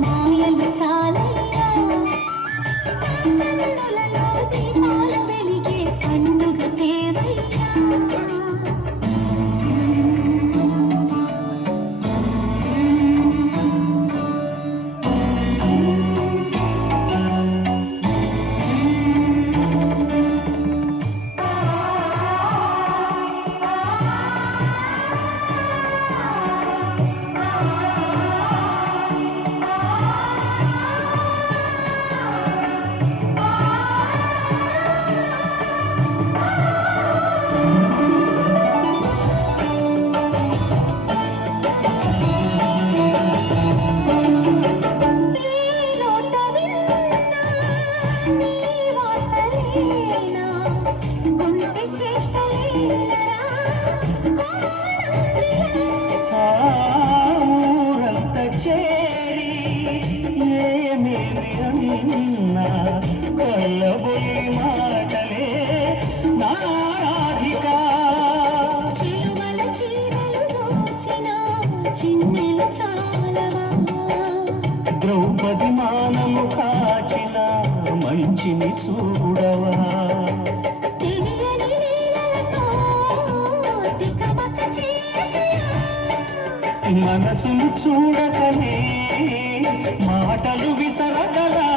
మాయలు చాలయ్యా కన్నులలో దీపాలు వెలిగే పండుగ దేవయ్యా ఊరంత చేరి ఏమేమి అన్నా కొల్లబోయి మాటలే నారాధిక చిలువల చీరలు దోచిన చిన్నెల చాలవా ద్రౌపది మానము కాచిన మంచిని చూడవా తెలియని నీలతో తికమక చేయగా మనసును చూడకనే మాటలు విసరగలా